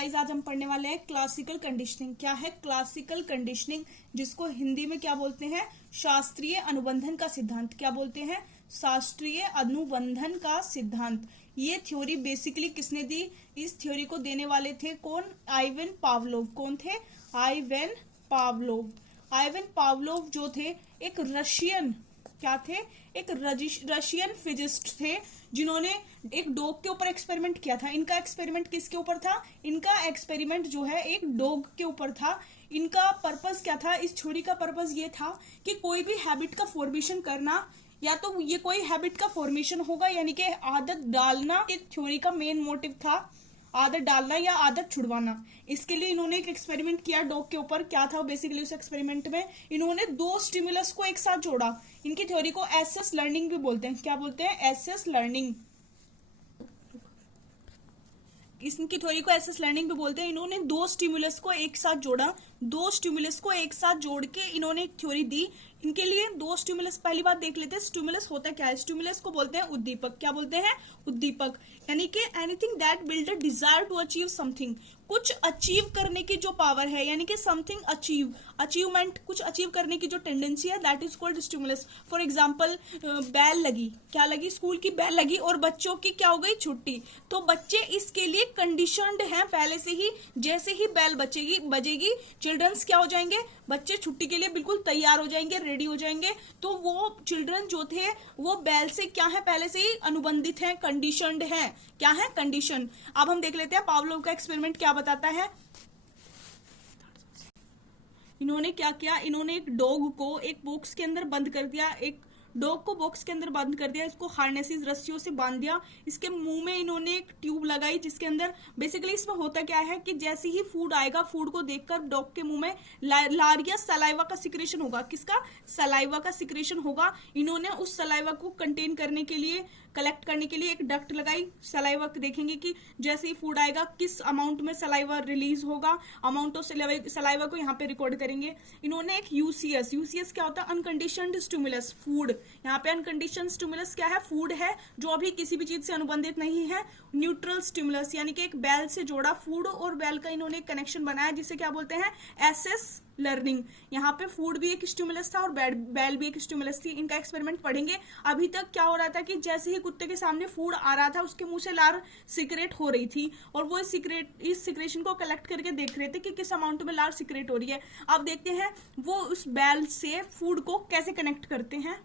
Guys आज हम पढ़ने वाले हैं क्लासिकल कंडीशनिंग। क्या है क्लासिकल कंडीशनिंग, जिसको हिंदी में क्या बोलते हैं, शास्त्रीय अनुबंधन का सिद्धांत। क्या बोलते हैं, शास्त्रीय अनुबंधन का सिद्धांत। ये थ्योरी बेसिकली किसने दी, इस थ्योरी को देने वाले थे कौन, आइवन पावलोव। कौन थे, आइवन पावलोव। आइवन पावलोव जो थे एक रशियन, क्या थे, एक रशियन फिजिस्ट थे, जिन्होंने एक डॉग के ऊपर एक्सपेरिमेंट किया था। इनका एक्सपेरिमेंट किसके ऊपर था, इनका एक्सपेरिमेंट जो है एक डॉग के ऊपर था। इनका पर्पस क्या था, इस थ्योरी का पर्पस ये था कि कोई भी हैबिट का फॉर्मेशन करना, या तो ये कोई हैबिट का फॉर्मेशन होगा यानी कि आदत डालना, इस थ्योरी का मेन मोटिव था आदत डालना या आदत छुड़वाना। इसके लिए इन्होंने एक एक्सपेरिमेंट किया डॉग के ऊपर। क्या था बेसिकली उस एक्सपेरिमेंट में, इन्होंने दो स्टिमुलस को एक साथ जोड़ा। इनकी थ्योरी को एसएस लर्निंग भी बोलते हैं। क्या बोलते हैं, एसएस लर्निंग। इनकी थ्योरी को एसएस लर्निंग भी बोलते हैं। इन्होंने दो स्टिमुलस को एक साथ जोड़ा, दो स्टिमुलस को एक साथ जोड़ के इन्होंने एक थ्योरी दी। इनके लिए दो स्टिमुलस, पहली बात देख लेते हैं स्टिमुलस होता क्या है। स्टिमुलस को बोलते हैं उद्दीपक। क्या बोलते हैं, उद्दीपक। यानी कि anything that build a desire to achieve something, कुछ अचीव करने की जो पावर है, यानी कि समथिंग अचीव, अचीवमेंट, कुछ अचीव करने की जो टेंडेंसी है, that is called stimulus. For example bell लगी, क्या लगी, स्कूल की बेल लगी और बच्चों की क्या हो गई, छुट्टी। तो बच्चे इसके लिए कंडीशनड हैं पहले से ही। जैसे ही बेल बजेगी चिल्ड्रंस क्या हो जाएंगे, बच्चे छुट्टी के लिए बिल्कुल तैयार हो जाएंगे, रेडी हो जाएंगे। तो वो चिल्ड्रन जो थे वो बेल से क्या है, पहले से ही अनुबंधित हैं, कंडीशनड हैं। क्या है, कंडीशन। अब हम देख लेते हैं पावलोव का एक्सपेरिमेंट क्या बताता है। इन्होंने क्या किया, इन्होंने एक डॉग को एक बॉक्स के अंदर बंद कर दिया, एक डॉग को बॉक्स के अंदर बंद कर दिया, इसको हार्नेसेस रस्सियों से बांध दिया। इसके मुंह में इन्होंने एक ट्यूब लगाई, जिसके अंदर बेसिकली इसमें होता क्या है कि जैसे ही फूड आएगा, फूड को देखकर डॉग के मुंह में लार या सलाइवा का सिक्रेशन होगा। किसका, सलाइवा का सिक्रेशन होगा। इन्होंने उस सलाइवा को कंटेन करने के लिए, कलेक्ट करने के लिए एक डक्ट लगाई। सलाइवा देखेंगे कि जैसे ही फूड आएगा किस अमाउंट में सलाइवा रिलीज होगा, अमाउंट ऑफ सलाइवा को यहाँ पे रिकॉर्ड करेंगे। इन्होंने एक यूसीएस, यूसीएस क्या होता है, अनकंडीशनड स्टिमुलस, फूड। यहाँ पे अनकंडीशनड स्टिमुलस क्या है, फूड है, जो अभी किसी भी चीज से अनुबंधित नहीं है। न्यूट्रल स्टिमुलस यानी कि एक बेल से जोड़ा, फूड और बेल का इन्होंने कनेक्शन बनाया, जिसे क्या बोलते हैं, एसएस लर्निंग। यहाँ पे फूड भी एक स्टिमुलस था और बेल भी एक स्टिमुलस थी। इनका एक्सपेरिमेंट पढ़ेंगे। अभी तक क्या हो रहा था कि जैसे ही कुत्ते के सामने फूड आ रहा था, उसके मुंह से लार सिक्रेट हो रही थी और वो इस सिक्रेशन को कलेक्ट करके देख रहे थे कि किस अमाउंट में लार सिक्रेट हो रही है। अब देखते हैं वो उस बेल से फूड को कैसे कनेक्ट करते हैं।